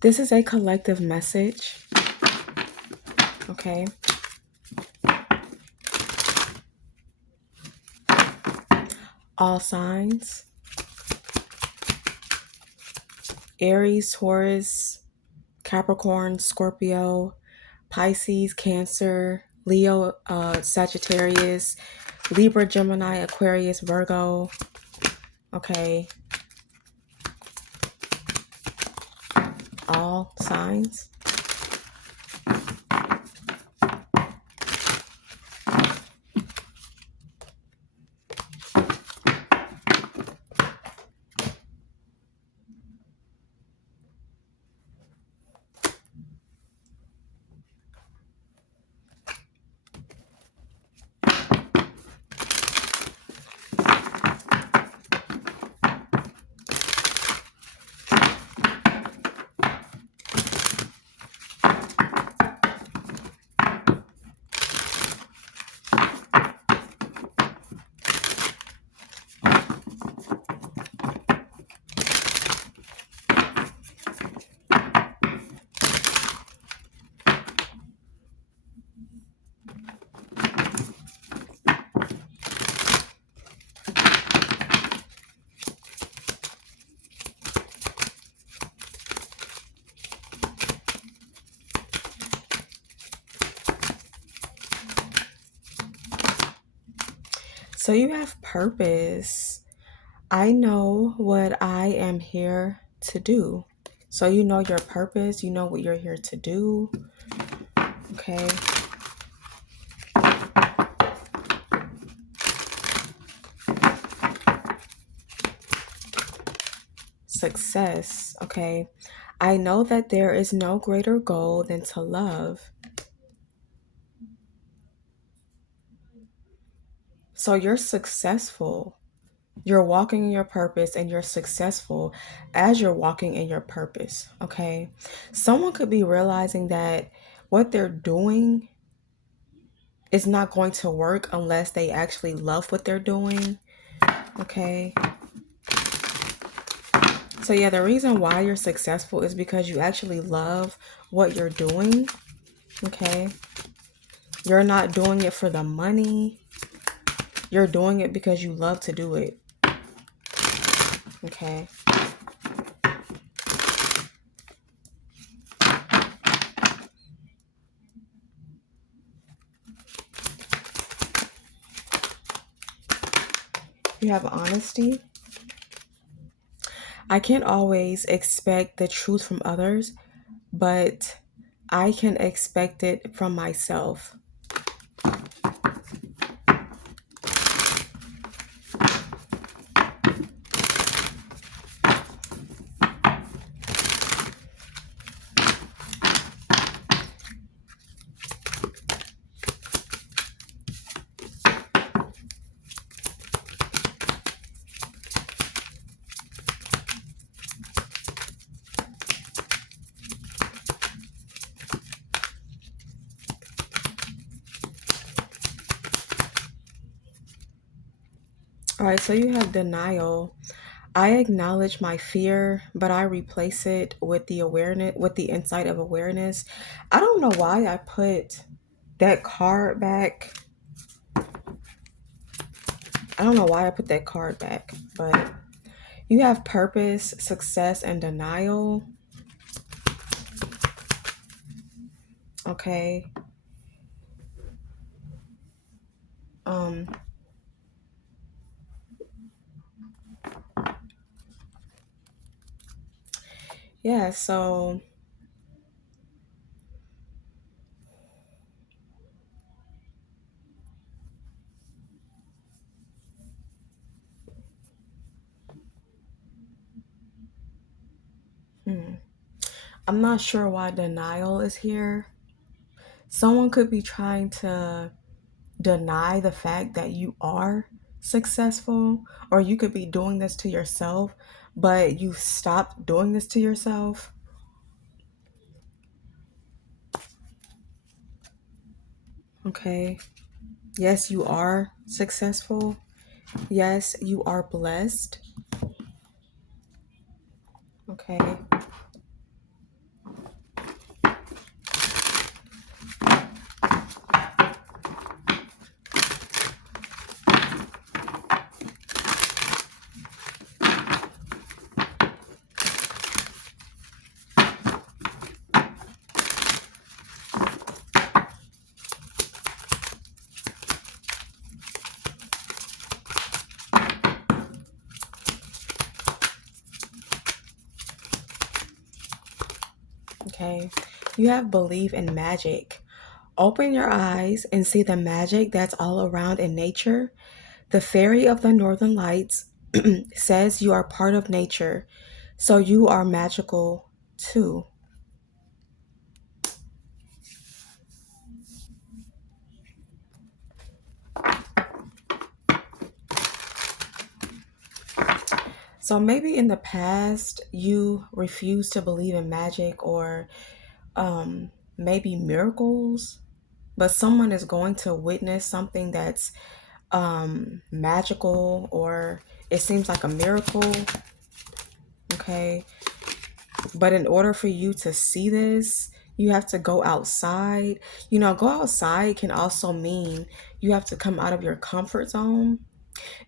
This is a collective message. Okay. All signs: Aries, Taurus, Capricorn, Scorpio, Pisces, Cancer, Leo, Sagittarius, Libra, Gemini, Aquarius, Virgo. Okay. All signs. So you have purpose. I know what I am here to do. So you know your purpose, you know what you're here to do. Okay. Success. Okay. I know that there is no greater goal than to love. So you're successful. You're walking in your purpose and you're successful as you're walking in your purpose. Okay. Someone could be realizing that what they're doing is not going to work unless they actually love what they're doing. Okay. So, yeah, the reason why you're successful is because you actually love what you're doing. Okay. You're not doing it for the money. You're doing it because you love to do it. Okay. You have honesty. I can't always expect the truth from others, but I can expect it from myself. All right, so you have denial. I acknowledge my fear, but I replace it with the awareness, with the insight of awareness. I don't know why I put that card back. I don't know why I put that card back, but you have purpose, success, and denial. Okay. Um, yeah, so hmm, I'm not sure why denial is here. Someone could be trying to deny the fact that you are successful, or you could be doing this to yourself, but you stopped doing this to yourself. Okay. Yes, you are successful. Yes, you are blessed. Okay. Okay. You have belief in magic. Open your eyes and see the magic that's all around in nature. The fairy of the northern lights says you are part of nature, so you are magical too. So maybe in the past you refused to believe in magic or maybe miracles, but someone is going to witness something that's magical or it seems like a miracle. Okay. But in order for you to see this, you have to go outside. Go outside can also mean you have to come out of your comfort zone.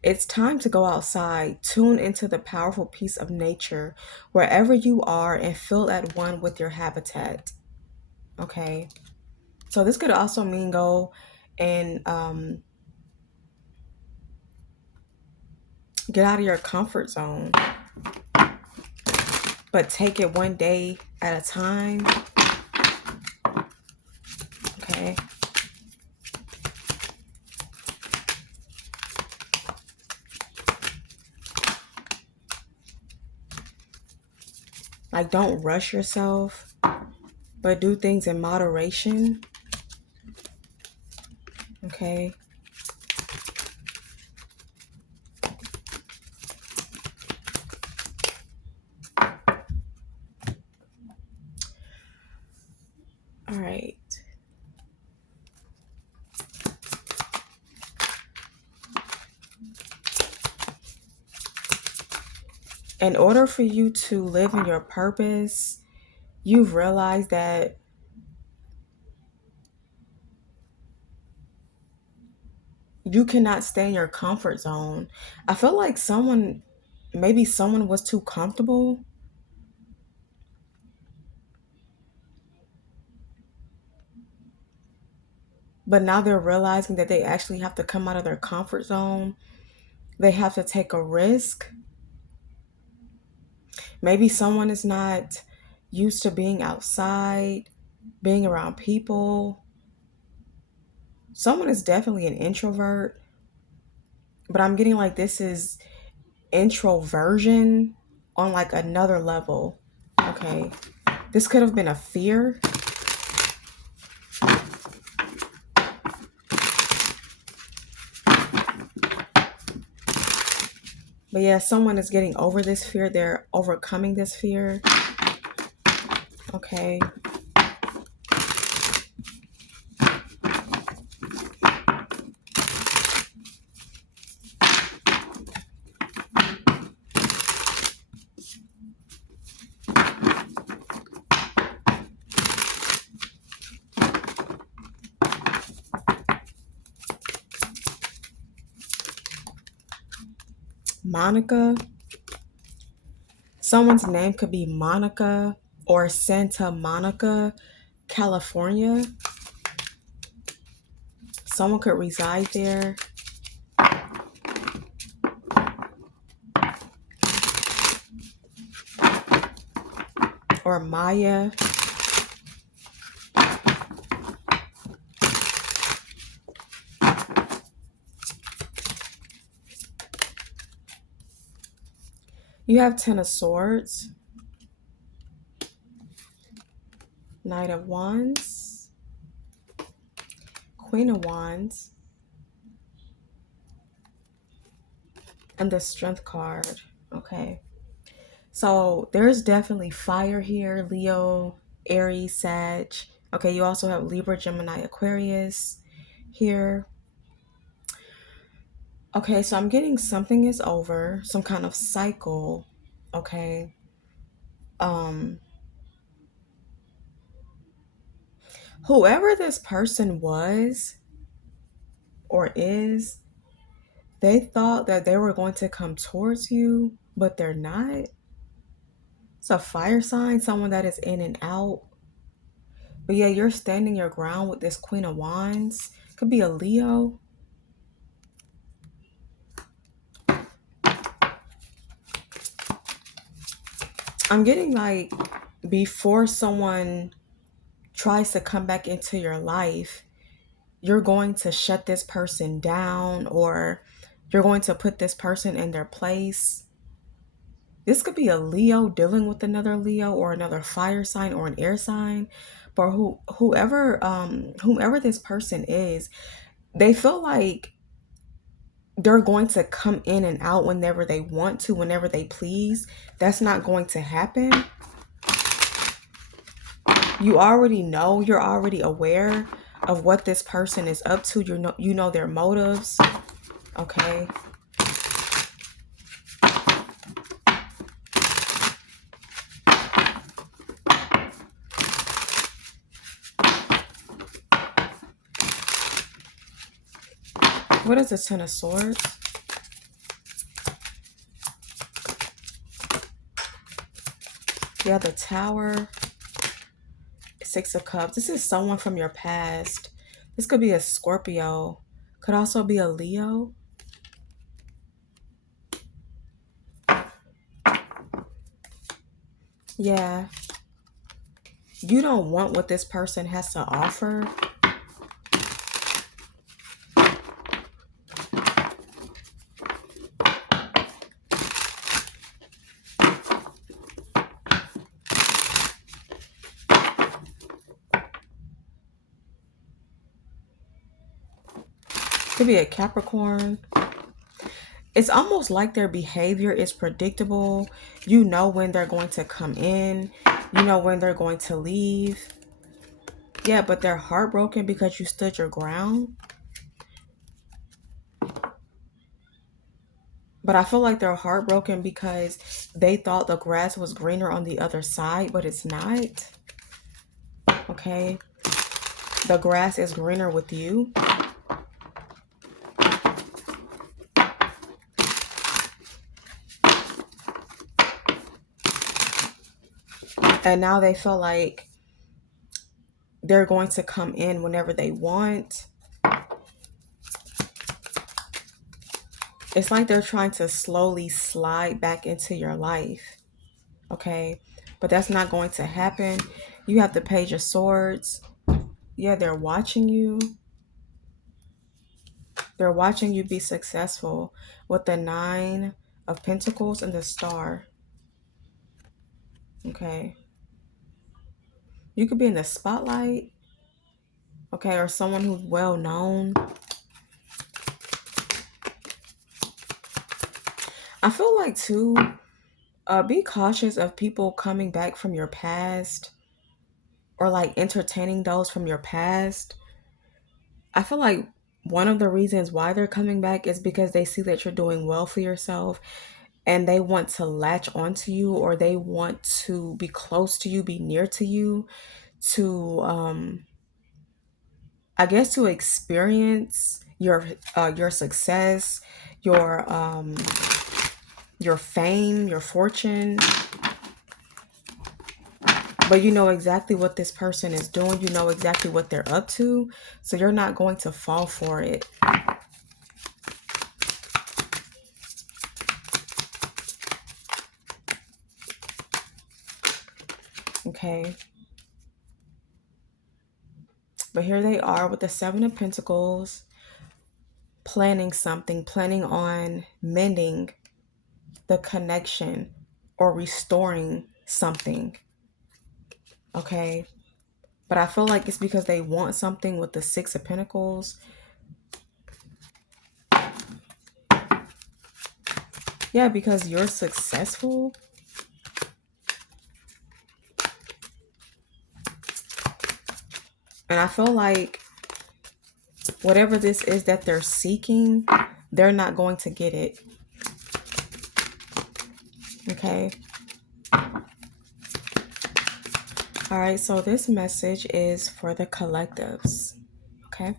It's time to go outside, tune into the powerful piece of nature wherever you are, and feel at one with your habitat. Okay. So this could also mean go and get out of your comfort zone, but take it one day at a time. Okay. Like, don't rush yourself, but do things in moderation. Okay. All right. In order for you to live in your purpose, you've realized that you cannot stay in your comfort zone. I feel like maybe someone was too comfortable, but now they're realizing that they actually have to come out of their comfort zone. They have to take a risk. Maybe someone is not used to being outside, being around people. Someone is definitely an introvert, but I'm getting like this is introversion on like another level. Okay. This could have been a fear. But yeah, someone is getting over this fear. They're overcoming this fear. Okay. Monica. Someone's name could be Monica or Santa Monica, California. Someone could reside there. Or Maya. You have Ten of Swords, Knight of Wands, Queen of Wands, and the Strength card. Okay. So there's definitely fire here, Leo, Aries, Sag. Okay, you also have Libra, Gemini, Aquarius here. Okay, so I'm getting something is over, some kind of cycle. Okay. Um, Whoever this person was or is, they thought that they were going to come towards you, but they're not. It's a fire sign, someone that is in and out. But yeah, you're standing your ground with this Queen of Wands. Could be a Leo. I'm getting like before someone tries to come back into your life, you're going to shut this person down, or you're going to put this person in their place. This could be a Leo dealing with another Leo, or another fire sign, or an air sign. But whomever this person is, they feel like they're going to come in and out whenever they want to, whenever they please. That's not going to happen. You already know, you're already aware of what this person is up to. You know their motives. Okay. What is the Ten of Swords? Yeah, the Tower. Six of Cups. This is someone from your past. This could be a Scorpio. Could also be a Leo. Yeah. You don't want what this person has to offer. Could be a Capricorn. It's almost like their behavior is predictable. You know when they're going to come in. You know when they're going to leave. Yeah, but they're heartbroken because you stood your ground. But I feel like they're heartbroken because they thought the grass was greener on the other side, but it's not. Okay. The grass is greener with you. And now they feel like they're going to come in whenever they want. It's like they're trying to slowly slide back into your life. Okay. But that's not going to happen. You have the Page of Swords. Yeah, they're watching you. They're watching you be successful with the Nine of Pentacles and the Star. Okay. You could be in the spotlight. Okay. Or someone who's well known. I feel like, too, be cautious of people coming back from your past, or like entertaining those from your past. I feel like one of the reasons why they're coming back is because they see that you're doing well for yourself, and they want to latch onto you, or they want to be close to you, be near to you, to I guess to experience your success, your fame, your fortune. But you know exactly what this person is doing. You know exactly what they're up to. So you're not going to fall for it. Okay. But here they are with the Seven of Pentacles, planning something, planning on mending the connection or restoring something. Okay. But I feel like it's because they want something with the Six of Pentacles. Yeah, because you're successful. And I feel like whatever this is that they're seeking, they're not going to get it. Okay. All right. So this message is for the collectives. Okay.